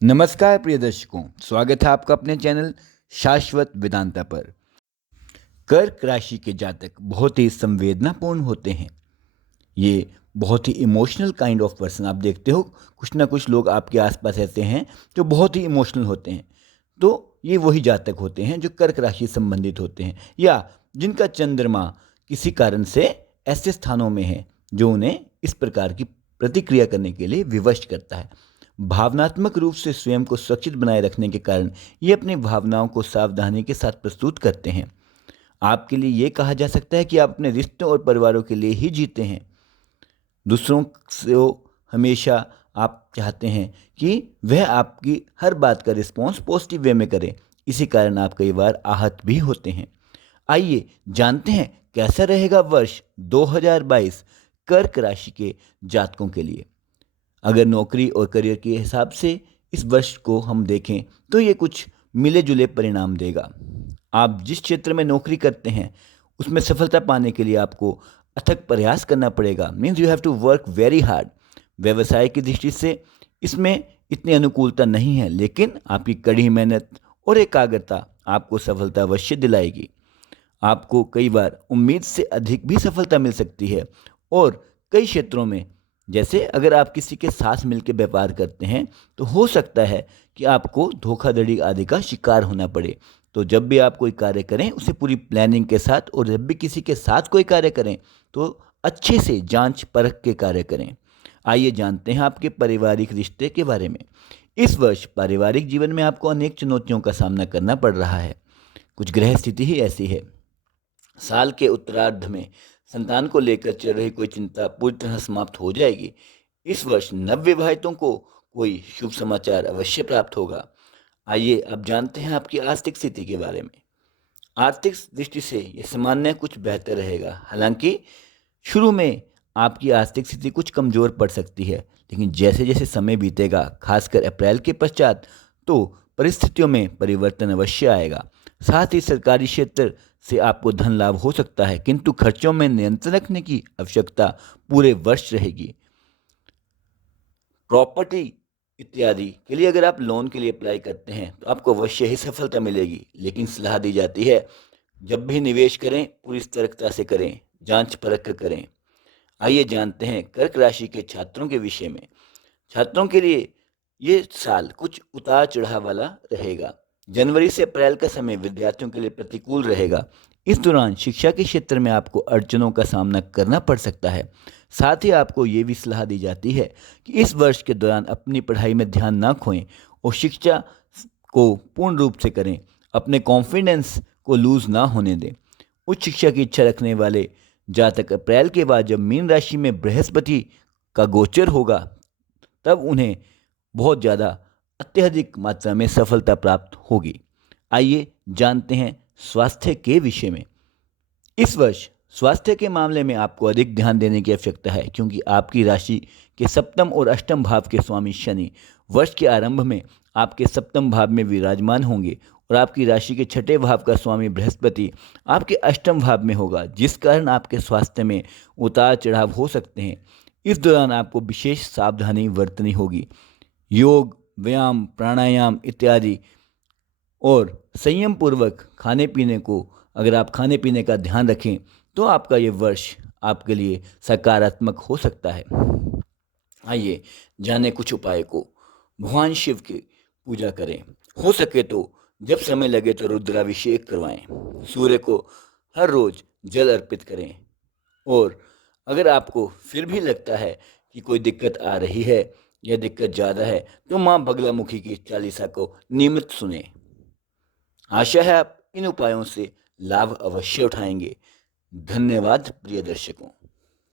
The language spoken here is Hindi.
नमस्कार प्रिय दर्शकों, स्वागत है आपका अपने चैनल शाश्वत वेदांता पर। कर्क राशि के जातक बहुत ही संवेदनापूर्ण होते हैं। ये बहुत ही इमोशनल काइंड ऑफ पर्सन, आप देखते हो कुछ ना कुछ लोग आपके आसपास ऐसे हैं जो बहुत ही इमोशनल होते हैं। तो ये वही जातक होते हैं जो कर्क राशि से संबंधित होते हैं, या जिनका चंद्रमा किसी कारण से ऐसे स्थानों में है जो उन्हें इस प्रकार की प्रतिक्रिया करने के लिए विवश करता है। भावनात्मक रूप से स्वयं को सुरक्षित बनाए रखने के कारण ये अपनी भावनाओं को सावधानी के साथ प्रस्तुत करते हैं। आपके लिए ये कहा जा सकता है कि आप अपने रिश्तों और परिवारों के लिए ही जीते हैं। दूसरों से हमेशा आप चाहते हैं कि वह आपकी हर बात का रिस्पॉन्स पॉजिटिव वे में करे। इसी कारण आप कई बार आहत भी होते हैं। आइए जानते हैं कैसा रहेगा वर्ष 2022 कर्क राशि के जातकों के लिए। अगर नौकरी और करियर के हिसाब से इस वर्ष को हम देखें तो ये कुछ मिले जुले परिणाम देगा। आप जिस क्षेत्र में नौकरी करते हैं उसमें सफलता पाने के लिए आपको अथक प्रयास करना पड़ेगा। Means you have to work very hard. व्यवसाय की दृष्टि से इसमें इतनी अनुकूलता नहीं है, लेकिन आपकी कड़ी मेहनत और एकाग्रता आपको सफलता अवश्य दिलाएगी। आपको कई बार उम्मीद से अधिक भी सफलता मिल सकती है, और कई क्षेत्रों में, जैसे अगर आप किसी के साथ मिलकर व्यापार करते हैं तो हो सकता है कि आपको धोखाधड़ी आदि का शिकार होना पड़े। तो जब भी आप कोई कार्य करें उसे पूरी प्लानिंग के साथ, और जब भी किसी के साथ कोई कार्य करें तो अच्छे से जांच परख के कार्य करें। आइए जानते हैं आपके पारिवारिक रिश्ते के बारे में। इस वर्ष पारिवारिक जीवन में आपको अनेक चुनौतियों का सामना करना पड़ रहा है। कुछ ग्रह स्थिति ही ऐसी है। साल के उत्तरार्ध में संतान को लेकर चल रही कोई चिंता पूरी तरह समाप्त हो जाएगी। इस वर्ष नवविवाहितों को कोई शुभ समाचार अवश्य प्राप्त होगा। आइए अब जानते हैं आपकी आर्थिक स्थिति के बारे में। आर्थिक दृष्टि से यह सामान्य कुछ बेहतर रहेगा। हालांकि शुरू में आपकी आर्थिक स्थिति कुछ कमज़ोर पड़ सकती है, लेकिन जैसे जैसे समय बीतेगा, खासकर अप्रैल के पश्चात, तो परिस्थितियों में परिवर्तन अवश्य आएगा। साथ ही सरकारी क्षेत्र से आपको धन लाभ हो सकता है, किंतु खर्चों में नियंत्रण रखने की आवश्यकता पूरे वर्ष रहेगी। प्रॉपर्टी इत्यादि के लिए अगर आप लोन के लिए अप्लाई करते हैं तो आपको अवश्य ही सफलता मिलेगी, लेकिन सलाह दी जाती है जब भी निवेश करें पूरी सतर्कता से करें, जांच परख कर करें। आइए जानते हैं कर्क राशि के छात्रों के विषय में। छात्रों के लिए ये साल कुछ उतार चढ़ाव वाला रहेगा। जनवरी से अप्रैल का समय विद्यार्थियों के लिए प्रतिकूल रहेगा। इस दौरान शिक्षा के क्षेत्र में आपको अड़चनों का सामना करना पड़ सकता है। साथ ही आपको ये भी सलाह दी जाती है कि इस वर्ष के दौरान अपनी पढ़ाई में ध्यान ना खोएं और शिक्षा को पूर्ण रूप से करें। अपने कॉन्फिडेंस को लूज ना होने दें। उच्च शिक्षा की इच्छा रखने वाले जातक अप्रैल के बाद जब मीन राशि में बृहस्पति का गोचर होगा तब उन्हें बहुत ज़्यादा अत्यधिक मात्रा में सफलता प्राप्त होगी। आइए जानते हैं स्वास्थ्य के विषय में। इस वर्ष स्वास्थ्य के मामले में आपको अधिक ध्यान देने की आवश्यकता है, क्योंकि आपकी राशि के सप्तम और अष्टम भाव के स्वामी शनि वर्ष के आरंभ में आपके सप्तम भाव में विराजमान होंगे, और आपकी राशि के छठे भाव का स्वामी बृहस्पति आपके अष्टम भाव में होगा, जिस कारण आपके स्वास्थ्य में उतार चढ़ाव हो सकते हैं। इस दौरान आपको विशेष सावधानी बरतनी होगी। योग, व्यायाम, प्राणायाम इत्यादि और संयम पूर्वक खाने पीने को, अगर आप खाने पीने का ध्यान रखें तो आपका ये वर्ष आपके लिए सकारात्मक हो सकता है। आइए जाने कुछ उपाय को। भगवान शिव की पूजा करें। हो सके तो जब समय लगे तो रुद्राभिषेक करवाएं। सूर्य को हर रोज जल अर्पित करें। और अगर आपको फिर भी लगता है कि कोई दिक्कत आ रही है या दिक्कत ज़्यादा है तो माँ बगलामुखी की चालीसा को नियमित सुने। आशा है आप इन उपायों से लाभ अवश्य उठाएंगे। धन्यवाद प्रिय दर्शकों।